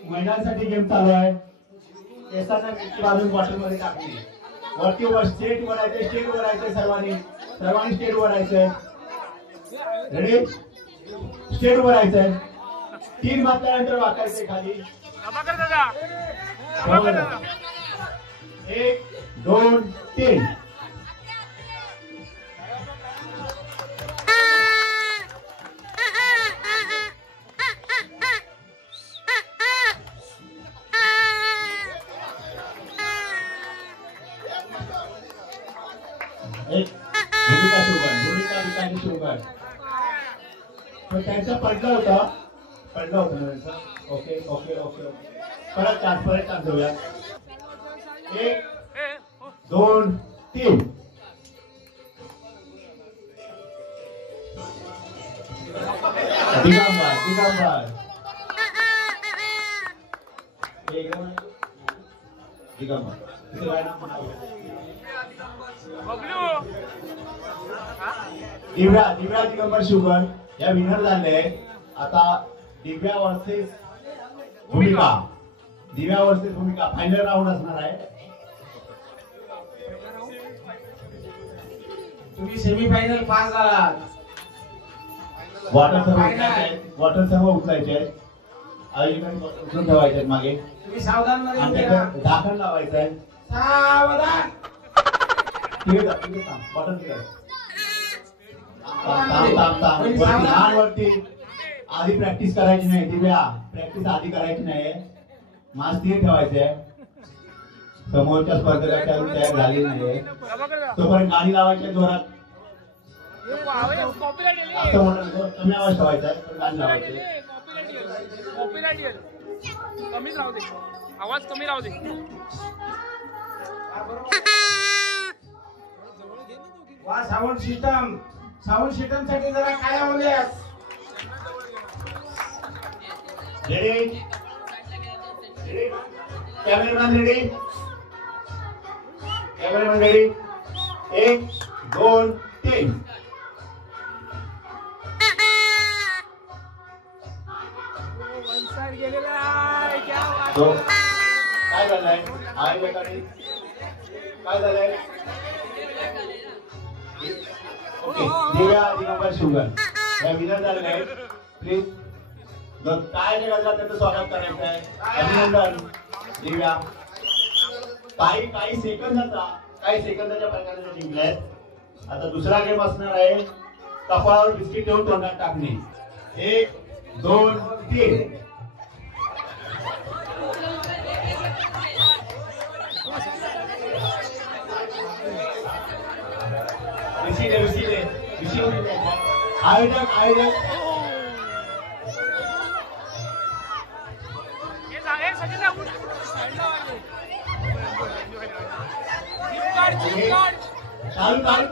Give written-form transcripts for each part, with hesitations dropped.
महिलांसाठी गेम चालू आहे. केसांना बाजून बॉटल मध्ये टाकली. वरती वर स्टेट वर आहे, स्टेट वर आहे सर्वांनी स्टेट वर आहे. रेडी स्टेट वर आहे. 3 मात्रानंतर वाकायचे खाली. 1 2 3. त्यांचा पडला होता ओके ओके ओके परत चान्स घेऊया. 1 2 3. दिगंबर दिव्या दिगंबर शुगर या विनर झाले. आता दिव्या वर्सेस भूमिका फायनल राऊंड असणार आहे. तुम्ही सेमीफायनल पास झालात. वॉटर सर्व उचलायचे आहेत. उचलून ठेवायचे आहेत मागे. तुम्ही सावधान मध्ये झाकण लावायचं आहे. सावधान. बॉटल वरती आधी प्रॅक्टिस करायची नाही. दिव्या प्रॅक्टिस आधी करायची नाही. मास्क स्थिर ठेवायचे. समोरच्या स्पर्धकाच्या तयार झाली नाही तोपर्यंत गाणी लावायची जोरात. कमी आवाज ठेवायचा पण गाणी लावायची. आवाज कमी राहू दे. वा साऊंड सिस्टम साठी जरा काय आवडले. Ready cameraman ready 1 2 3. काय झालंय काय झालंय. दिव्या दिगंबर शुगर या विनर झालेले आहेत. प्लीज काय निघाला त्याचं स्वागत करायचं आहे. अभिनंदन दिव्या. काही सेकंदाच्या प्रकारे जिंकले. आता दुसरा गेम असणार आहे. कपाळावर बिस्किट ठेवून तोंडात टाकणे. 1 2 3. आयोजक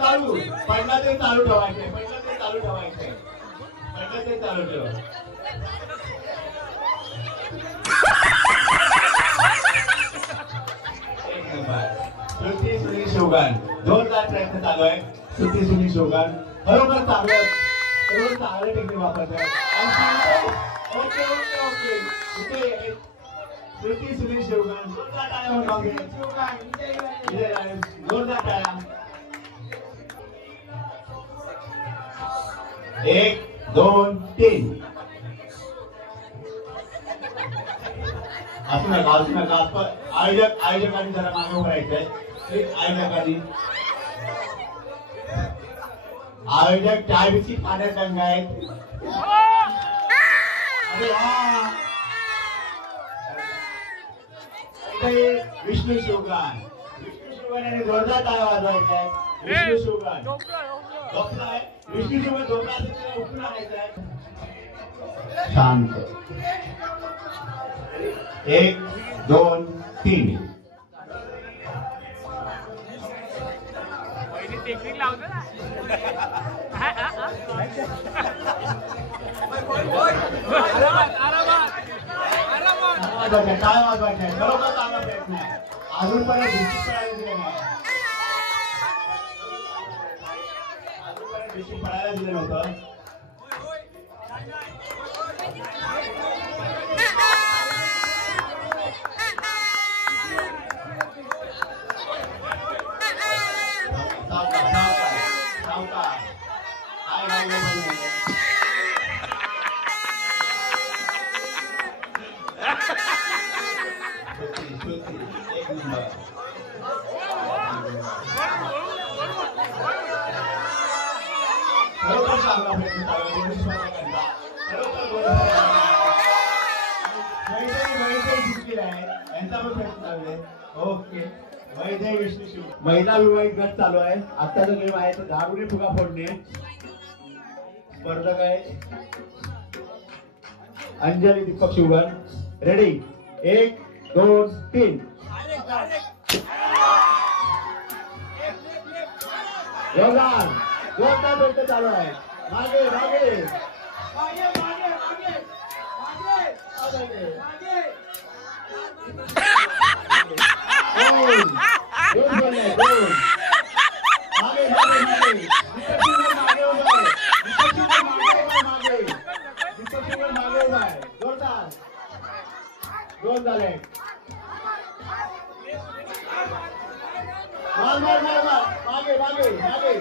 चालू पडला ते चालू ठेवायचे. श्रुती सुनील शोगन जोरदार प्रयत्न चालू आहे. श्रुती सुनील शोगन बरोबर चांगले टेक्निक वापरत आहे. ओके श्रुती सुनील शोगन जोरदार टाळ्या. 1 2 3. असं नका आयोजकांनी जरा मागे उभं राहायचंय. आयोजक चाय बिस्किट खाण्यात दंग आहेत. विष्णू शोगन यांनी जोरदार टाळ्या वाजवायच्या आहेत. विष्णू शोगन जोरदार उठून आणायचं. शांत. 1 2 3. टेक्निक लावतो ना. आरामात वाजवायच्या टाळ्या वाजवायच्या खरोखर चांगला प्रयत्न आहे अजूनपर्यंत डिस्ट्रिक्ट पडायला दिलं नाही अजूनपर्यंत डिस्ट्रिक्ट पडायला दिलं नव्हतं महिला विवाहित गट चालू आहे आत्ताचा गेम आहे तो धारुणे फुगा फोडणे स्पर्धक आहे अंजली दीपक शिवगण रेडी 1 2 3 जोरदार बेल्ट चालू आहे मागे मागे दोन झाले मागे मागे मागे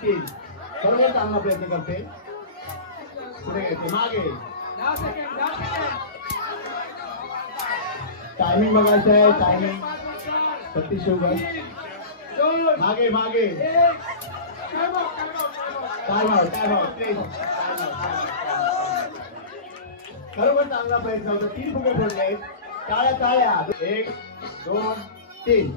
तीन बरोबर चांगला प्रयत्न करते पुढे येते मागे टायमिंग बघायचं आहे टायमिंग सतीश शिवगण मागे मागे खरोखर चांगला प्रयत्न होता 3 फुगे फोडले टाळ्या टाळ्या 1 2 3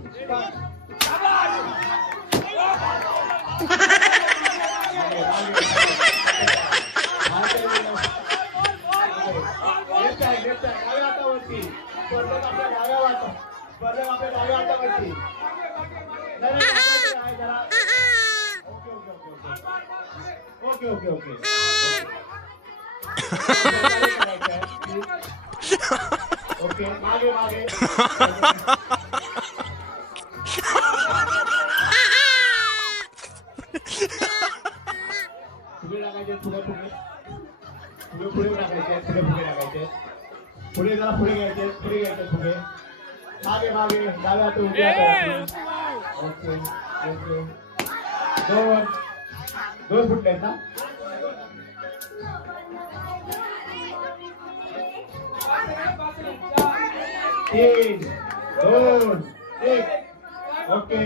ओके ओके ओके ओके मागे मागे पुढे लागायचे पुढे पुढे पुढे पुढे टाकायचे पुढे पुढे टाकायचे पुढे जरा पुढे घ्यायचे पुढे मागे मागे डाव्या हात उजव्या हात ओके ओके दोन फुटले आहेत ना तीन दोन एक ओके